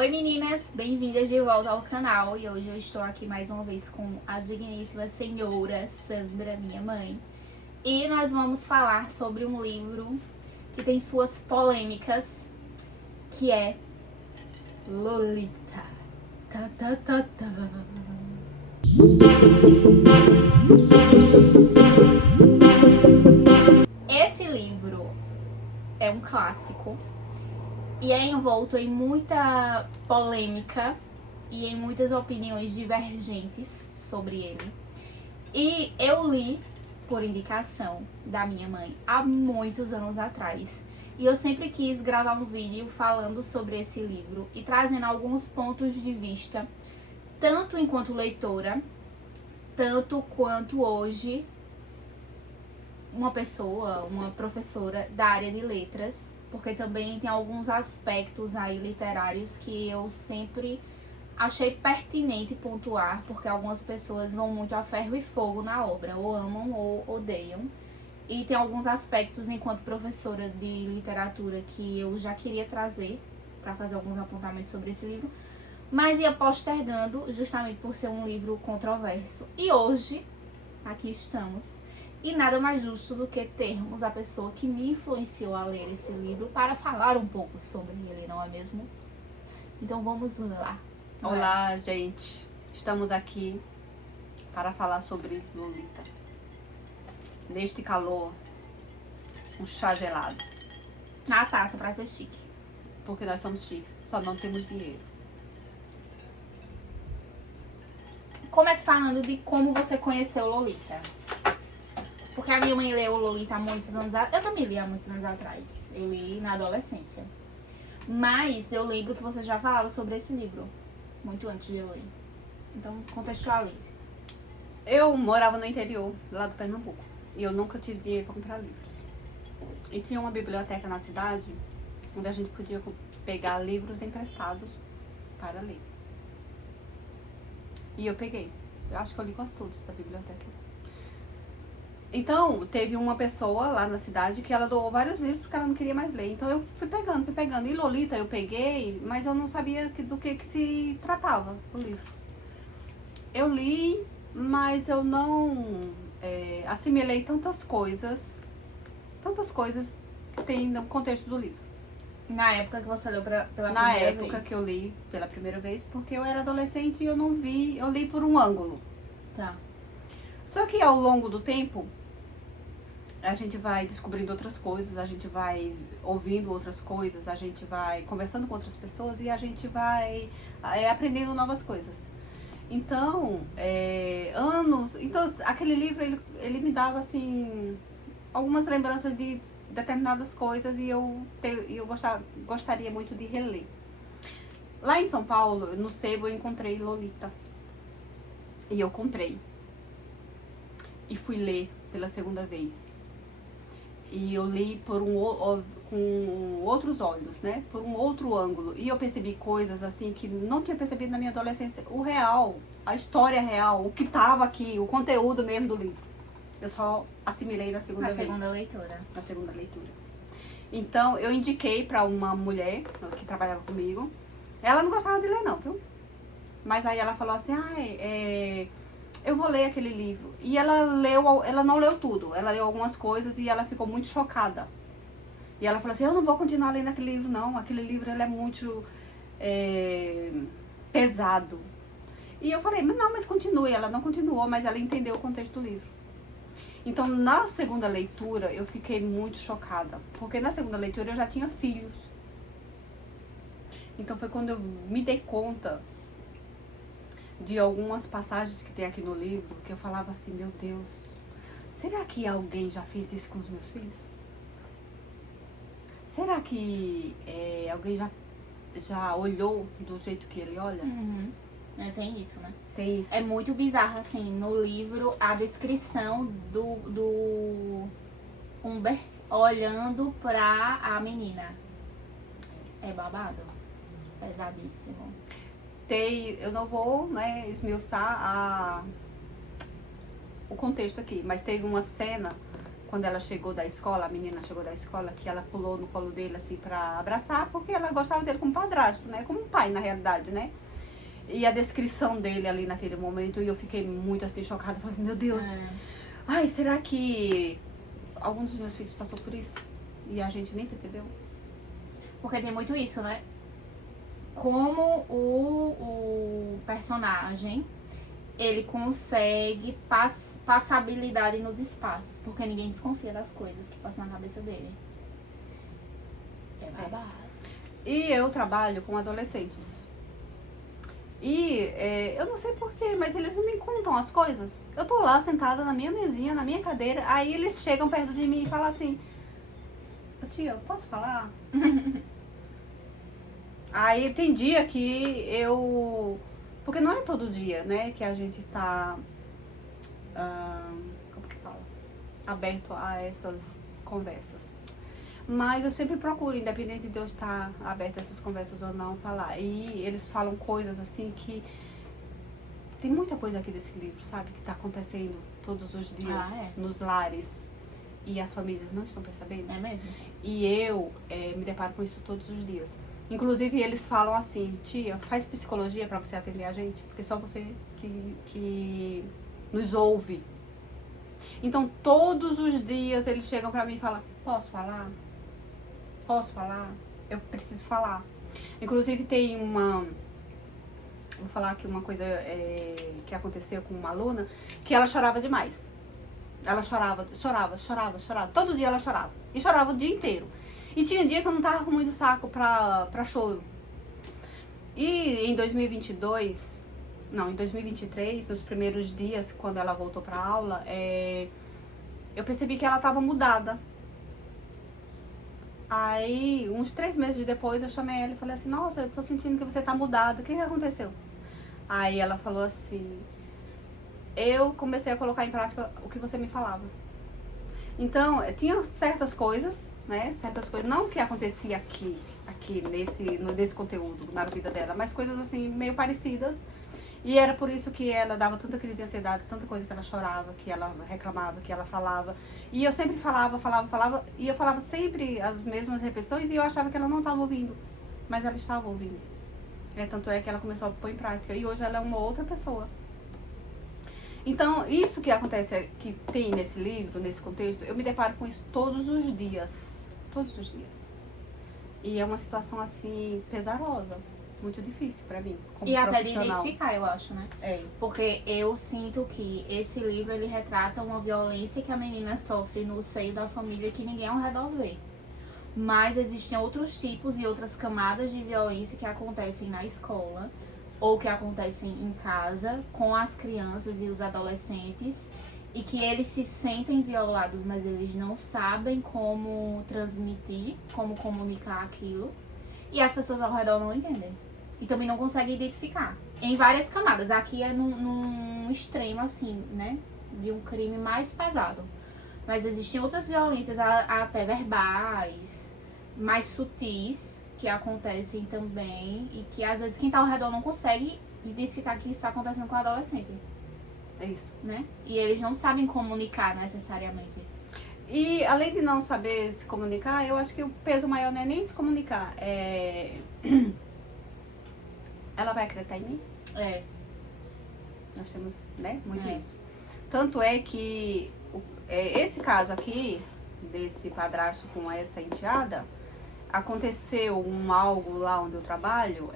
Oi meninas, bem-vindas de volta ao canal e hoje eu estou aqui mais uma vez com a digníssima senhora Sandra, minha mãe. E nós vamos falar sobre um livro que tem suas polêmicas, que é Lolita. Tá, tá, tá, tá. Esse livro é um clássico e é envolto em muita polêmica e em muitas opiniões divergentes sobre ele. E eu li por indicação da minha mãe há muitos anos atrás. E eu sempre quis gravar um vídeo falando sobre esse livro e trazendo alguns pontos de vista, tanto enquanto leitora, tanto quanto hoje uma pessoa, uma professora da área de letras, porque também tem alguns aspectos aí literários que eu sempre achei pertinente pontuar, porque algumas pessoas vão muito a ferro e fogo na obra, ou amam ou odeiam. E tem alguns aspectos enquanto professora de literatura que eu já queria trazer para fazer alguns apontamentos sobre esse livro, mas ia postergando justamente por ser um livro controverso. E hoje, aqui estamos. E nada mais justo do que termos a pessoa que me influenciou a ler esse livro para falar um pouco sobre ele, não é mesmo? Então vamos lá. Olá, gente. Estamos aqui para falar sobre Lolita. Neste calor, um chá gelado. Na taça para ser chique. Porque nós somos chiques, só não temos dinheiro. Comece falando de como você conheceu Lolita. Porque a minha mãe leu Lolita há muitos anos atrás. Eu também li há muitos anos atrás. Eu li na adolescência. Mas eu lembro que você já falava sobre esse livro muito antes de eu ler. Então, contextualize. Eu morava no interior, lá do Pernambuco. E eu nunca tive dinheiro para comprar livros. E tinha uma biblioteca na cidade, onde a gente podia pegar livros emprestados para ler. E eu peguei. Eu acho que eu li quase todos da biblioteca. Então, teve uma pessoa lá na cidade que ela doou vários livros porque ela não queria mais ler. Então eu fui pegando. E Lolita eu peguei, mas eu não sabia do que se tratava o livro. Eu li, mas eu não assimilei tantas coisas que tem no contexto do livro. Na época que você leu pela primeira Na vez. época que eu li pela primeira vez, porque eu era adolescente e eu não vi, eu li por um ângulo. Tá. Só que ao longo do tempo, a gente vai descobrindo outras coisas, a gente vai ouvindo outras coisas, a gente vai conversando com outras pessoas e a gente vai aprendendo novas coisas. Então, aquele livro, ele me dava, assim, algumas lembranças de determinadas coisas e eu gostaria muito de reler. Lá em São Paulo, no Sebo, eu encontrei Lolita. E eu comprei. E fui ler pela segunda vez. E eu li com outros olhos, né? Por um outro ângulo. E eu percebi coisas assim que não tinha percebido na minha adolescência. O real, a história real, o que estava aqui, o conteúdo mesmo do livro. Eu só assimilei na segunda vez. Na segunda leitura. Na segunda leitura. Então, eu indiquei pra uma mulher que trabalhava comigo. Ela não gostava de ler não, viu? Mas aí ela falou assim, eu vou ler aquele livro. E ela não leu tudo. Ela leu algumas coisas e ela ficou muito chocada. E ela falou assim, eu não vou continuar lendo aquele livro não. Aquele livro ele é muito pesado. E eu falei, mas continue. Ela não continuou, mas ela entendeu o contexto do livro. Então, na segunda leitura, eu fiquei muito chocada. Porque na segunda leitura eu já tinha filhos. Então foi quando eu me dei conta de algumas passagens que tem aqui no livro, que eu falava assim, meu Deus, será que alguém já fez isso com os meus filhos? Será que alguém já olhou do jeito que ele olha? Uhum. Tem isso, né? Tem isso. É muito bizarro, assim, no livro, a descrição do Humbert olhando pra a menina. É babado. Pesadíssimo. Eu não vou, né, esmiuçar o contexto aqui, mas teve uma cena quando ela chegou da escola, a menina chegou da escola, que ela pulou no colo dele, assim, pra abraçar, porque ela gostava dele como padrasto, né? Como um pai, na realidade, né? E a descrição dele ali naquele momento, e eu fiquei muito, assim, chocada. Falei assim, meu Deus, ai, será que algum dos meus filhos passou por isso? E a gente nem percebeu? Porque tem muito isso, né? Como o personagem, ele consegue passabilidade nos espaços, porque ninguém desconfia das coisas que passam na cabeça dele. É babado. E eu trabalho com adolescentes. E eu não sei porquê, mas eles me contam as coisas. Eu tô lá sentada na minha mesinha, na minha cadeira, aí eles chegam perto de mim e falam assim, tia, eu posso falar? Aí tem dia que eu... Porque não é todo dia, né, que a gente tá... como que fala? Aberto a essas conversas. Mas eu sempre procuro, independente de eu estar aberto a essas conversas ou não, falar. E eles falam coisas assim que... Tem muita coisa aqui desse livro, sabe? Que tá acontecendo todos os dias nos lares. E as famílias não estão percebendo. É mesmo? E eu me deparo com isso todos os dias. Inclusive, eles falam assim, tia, faz psicologia pra você atender a gente, porque só você que nos ouve. Então, todos os dias eles chegam pra mim e falam, posso falar? Posso falar? Eu preciso falar. Inclusive, tem uma... Vou falar aqui uma coisa que aconteceu com uma aluna, que ela chorava demais. Ela chorava. Todo dia ela chorava. E chorava o dia inteiro. E tinha dia que eu não tava com muito saco pra choro. E em 2022, não, em 2023, nos primeiros dias, quando ela voltou pra aula, eu percebi que ela tava mudada. Aí, uns 3 meses depois, eu chamei ela e falei assim, nossa, eu tô sentindo que você tá mudada, o que aconteceu? Aí ela falou assim, eu comecei a colocar em prática o que você me falava. Então, tinha certas coisas, né, não que acontecia aqui nesse conteúdo, na vida dela, mas coisas assim, meio parecidas. E era por isso que ela dava tanta crise de ansiedade, tanta coisa que ela chorava, que ela reclamava, que ela falava. E eu sempre falava, e eu falava sempre as mesmas repetições e eu achava que ela não estava ouvindo. Mas ela estava ouvindo. Tanto é que ela começou a pôr em prática. E hoje ela é uma outra pessoa. Então, isso que acontece, que tem nesse livro, nesse contexto, eu me deparo com isso todos os dias. Todos os dias. E é uma situação, assim, pesarosa. Muito difícil pra mim, como e até de profissional. identificar, eu acho, né? Porque eu sinto que esse livro, ele retrata uma violência que a menina sofre no seio da família que ninguém ao redor vê. Mas existem outros tipos e outras camadas de violência que acontecem na escola ou que acontecem em casa com as crianças e os adolescentes e que eles se sentem violados, mas eles não sabem como transmitir, como comunicar aquilo. E as pessoas ao redor não entendem. E também não conseguem identificar. Em várias camadas. Aqui é num extremo, assim, né? De um crime mais pesado. Mas existem outras violências, até verbais, mais sutis, que acontecem também. E que às vezes quem tá ao redor não consegue identificar que isso está acontecendo com o adolescente. É isso. Né? E eles não sabem comunicar necessariamente. E além de não saber se comunicar, eu acho que o peso maior não é nem se comunicar. Ela vai acreditar em mim? Nós temos, né, muito isso. Tanto é que esse caso aqui, desse padrasto com essa enteada, aconteceu algo lá onde eu trabalho,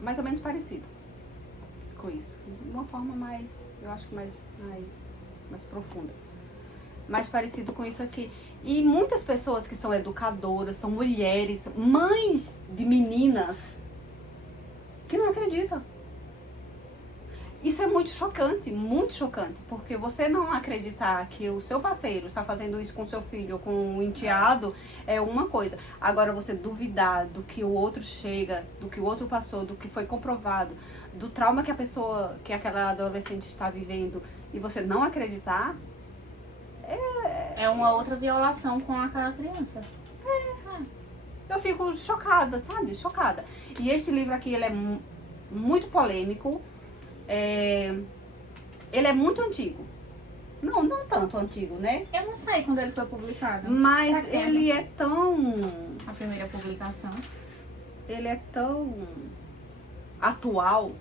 mais ou menos parecido com isso. De uma forma mais, eu acho que mais profunda. Mais parecido com isso aqui. E muitas pessoas que são educadoras, são mulheres, mães de meninas, que não acreditam. Isso é muito chocante, porque você não acreditar que o seu parceiro está fazendo isso com seu filho ou com o enteado é uma coisa. Agora você duvidar do que o outro chega, do que o outro passou, do que foi comprovado, do trauma que aquela adolescente está vivendo e você não acreditar, é uma outra violação com aquela criança. Eu fico chocada, sabe? Chocada. E este livro aqui, ele é muito polêmico. Ele é muito antigo. Não tanto antigo, né? Eu não sei quando ele foi publicado. Mas Será que é? ele é tão... A primeira publicação. Ele é tão atual.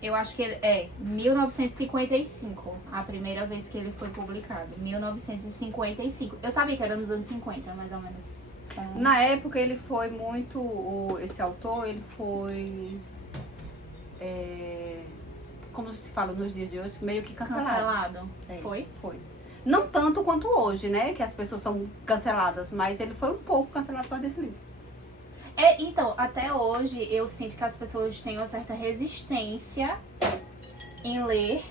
Eu acho que ele é 1955, a primeira vez que ele foi publicado. 1955. Eu sabia que era nos anos 50, mais ou menos. Então, Na época ele foi muito... Esse autor, ele foi... como se fala nos dias de hoje, meio que cancelado. É, Foi? Foi. Não tanto quanto hoje, né? Que as pessoas são canceladas, mas ele foi um pouco cancelado por desse livro. Então, até hoje eu sinto que as pessoas têm uma certa resistência em ler,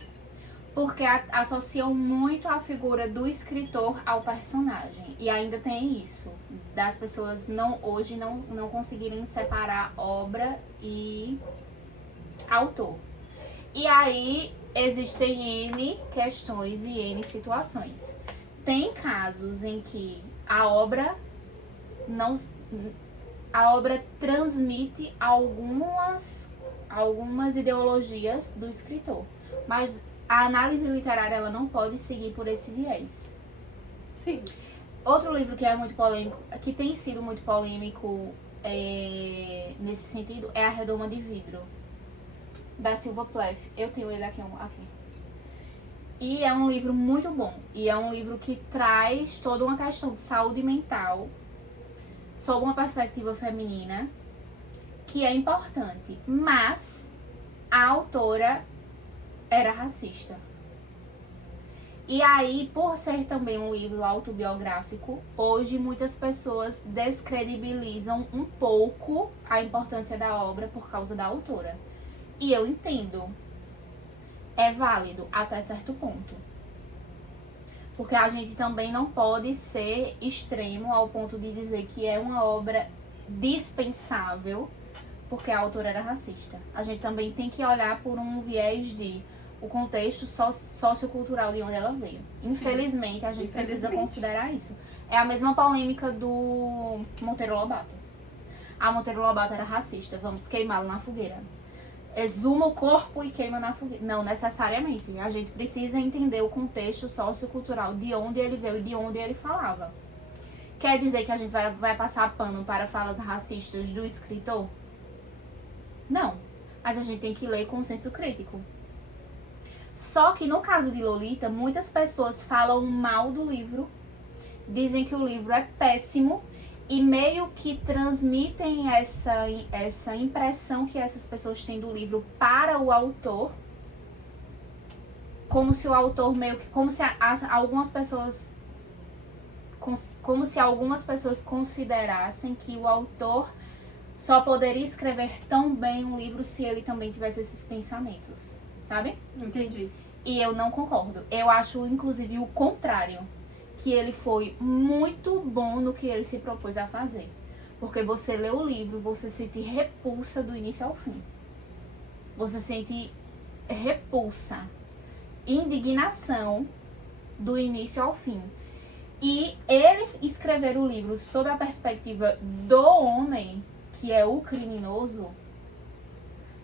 porque associam muito a figura do escritor ao personagem. E ainda tem isso, das pessoas hoje não conseguirem separar obra e autor. E aí existem N questões e N situações. Tem casos em que a obra transmite algumas ideologias do escritor, mas a análise literária ela não pode seguir por esse viés. Sim. Outro livro que é muito polêmico, que tem sido muito polêmico nesse sentido, é A Redoma de Vidro, da Silva Plath. Eu tenho ele aqui. E é um livro muito bom. E é um livro que traz toda uma questão de saúde mental sob uma perspectiva feminina, que é importante. Mas a autora era racista. E aí, por ser também um livro autobiográfico, hoje muitas pessoas descredibilizam um pouco a importância da obra por causa da autora. E eu entendo. É válido até certo ponto. Porque a gente também não pode ser extremo ao ponto de dizer que é uma obra dispensável porque a autora era racista. A gente também tem que olhar por um viés de o contexto sociocultural de onde ela veio. Infelizmente, a gente precisa considerar isso. É a mesma polêmica do Monteiro Lobato. A Monteiro Lobato era racista, vamos queimá-lo na fogueira. Exuma o corpo e queima na fogueira. Não necessariamente. A gente precisa entender o contexto sociocultural de onde ele veio e de onde ele falava. Quer dizer que a gente vai passar pano para falas racistas do escritor? Não. Mas a gente tem que ler com senso crítico. Só que no caso de Lolita, muitas pessoas falam mal do livro, dizem que o livro é péssimo e meio que transmitem essa impressão que essas pessoas têm do livro para o autor, como se o autor meio que, como se algumas pessoas considerassem que o autor só poderia escrever tão bem um livro se ele também tivesse esses pensamentos, sabe? Entendi. E eu não concordo. Eu acho, inclusive, o contrário. Que ele foi muito bom no que ele se propôs a fazer. Porque você lê o livro, você sente repulsa do início ao fim. Você sente repulsa, indignação do início ao fim. E ele escrever o livro sob a perspectiva do homem, que é o criminoso,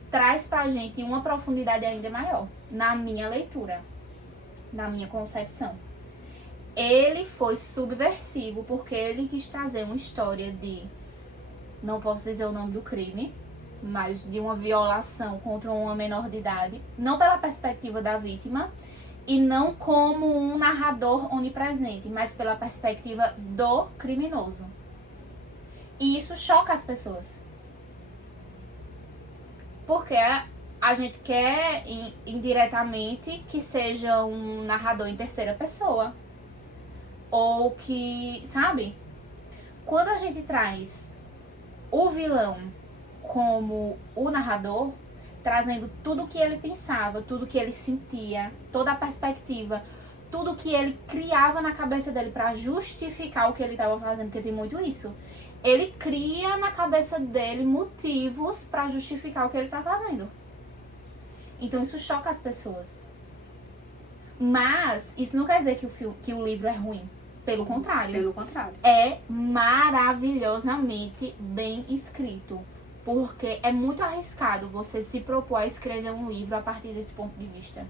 traz pra gente uma profundidade ainda maior, na minha leitura, na minha concepção. Ele foi subversivo porque ele quis trazer uma história de, não posso dizer o nome do crime, mas de uma violação contra uma menor de idade, não pela perspectiva da vítima e não como um narrador onipresente, mas pela perspectiva do criminoso. E isso choca as pessoas. Porque a gente quer indiretamente que seja um narrador em terceira pessoa. Ou que, sabe? Quando a gente traz o vilão como o narrador, trazendo tudo o que ele pensava, tudo que ele sentia, toda a perspectiva, tudo que ele criava na cabeça dele pra justificar o que ele estava fazendo, porque tem muito isso. Ele cria na cabeça dele motivos pra justificar o que ele tá fazendo. Então isso choca as pessoas. Mas isso não quer dizer que o livro é ruim. Pelo contrário. Pelo contrário. É maravilhosamente bem escrito. Porque é muito arriscado você se propor a escrever um livro a partir desse ponto de vista.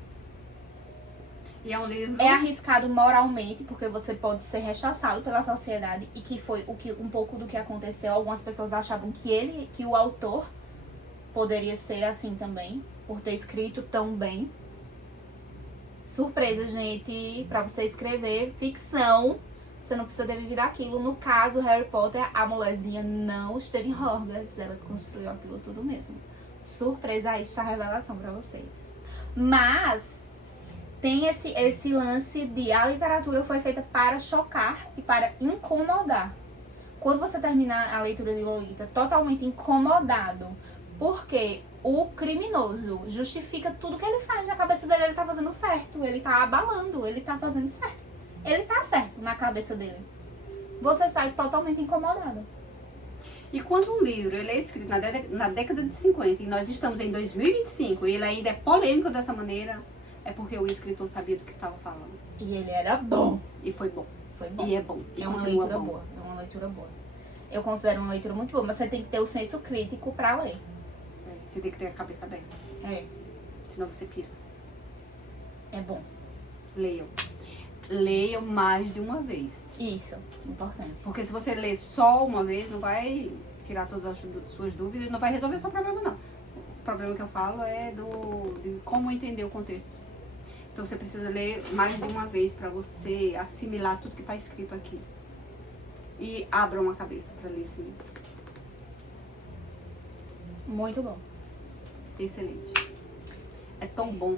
E é um livro... É arriscado moralmente, porque você pode ser rechaçado pela sociedade, e que foi um pouco do que aconteceu. Algumas pessoas achavam que o autor poderia ser assim também, por ter escrito tão bem. Surpresa, gente, pra você escrever ficção, você não precisa ter vivido aquilo. No caso, Harry Potter, a mulherzinha não esteve em Hogwarts, ela construiu aquilo tudo mesmo. Surpresa, aí está a revelação pra vocês. Mas tem esse lance de a literatura foi feita para chocar e para incomodar. Quando você termina a leitura de Lolita totalmente incomodado, porque o criminoso justifica tudo que ele faz. Na cabeça dele, ele tá fazendo certo, ele tá abalando, ele tá fazendo certo. Ele tá certo na cabeça dele. Você sai totalmente incomodado. E quando um livro ele é escrito na década de 50 e nós estamos em 2025 e ele ainda é polêmico dessa maneira, é porque o escritor sabia do que estava falando. E ele era bom. E foi bom. Foi bom. E é bom. E é uma continua leitura bom. boa. É uma leitura boa. Eu considero uma leitura muito boa, mas você tem que ter o senso crítico pra ler. Você tem que ter a cabeça aberta. É. Senão você pira. É bom. Leiam. Leiam mais de uma vez. Isso. Importante. Porque se você ler só uma vez, não vai tirar todas as suas dúvidas, não vai resolver o seu problema, não. O problema que eu falo é de como entender o contexto. Então você precisa ler mais de uma vez para você assimilar tudo que está escrito aqui. E abram a cabeça para ler esse livro. Muito bom. Excelente. É tão bom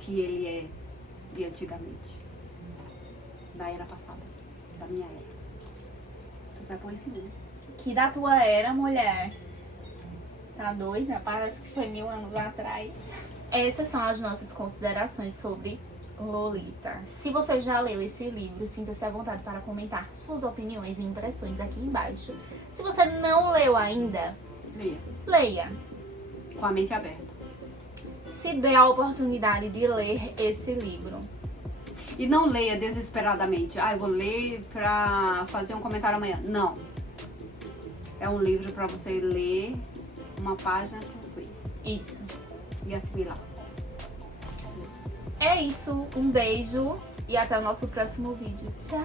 que ele é de antigamente. Da era passada. Da minha era. Tu vai pôr esse livro. Que da tua era, mulher? Tá doida? Parece que foi 1000 anos atrás. Essas são as nossas considerações sobre Lolita. Se você já leu esse livro, sinta-se à vontade para comentar suas opiniões e impressões aqui embaixo. Se você não leu ainda, Leia. leia. Com a mente aberta. Se dê a oportunidade de ler esse livro. E não leia desesperadamente. Ah, eu vou ler pra fazer um comentário amanhã. Não. É um livro pra você ler uma página por vez. Isso. E assimilar. É isso. Um beijo e até o nosso próximo vídeo. Tchau!